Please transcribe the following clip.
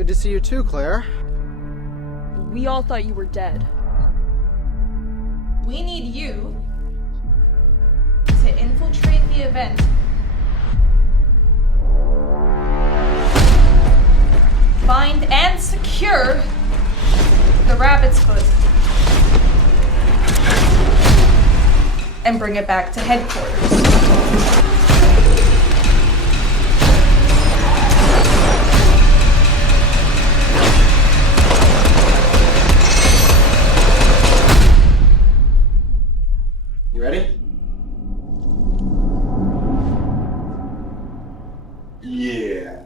Good to see you too, Claire. We all thought you were dead. We need you to infiltrate the event. Find and secure the rabbit's foot. And bring it back to headquarters. You ready? Yeah.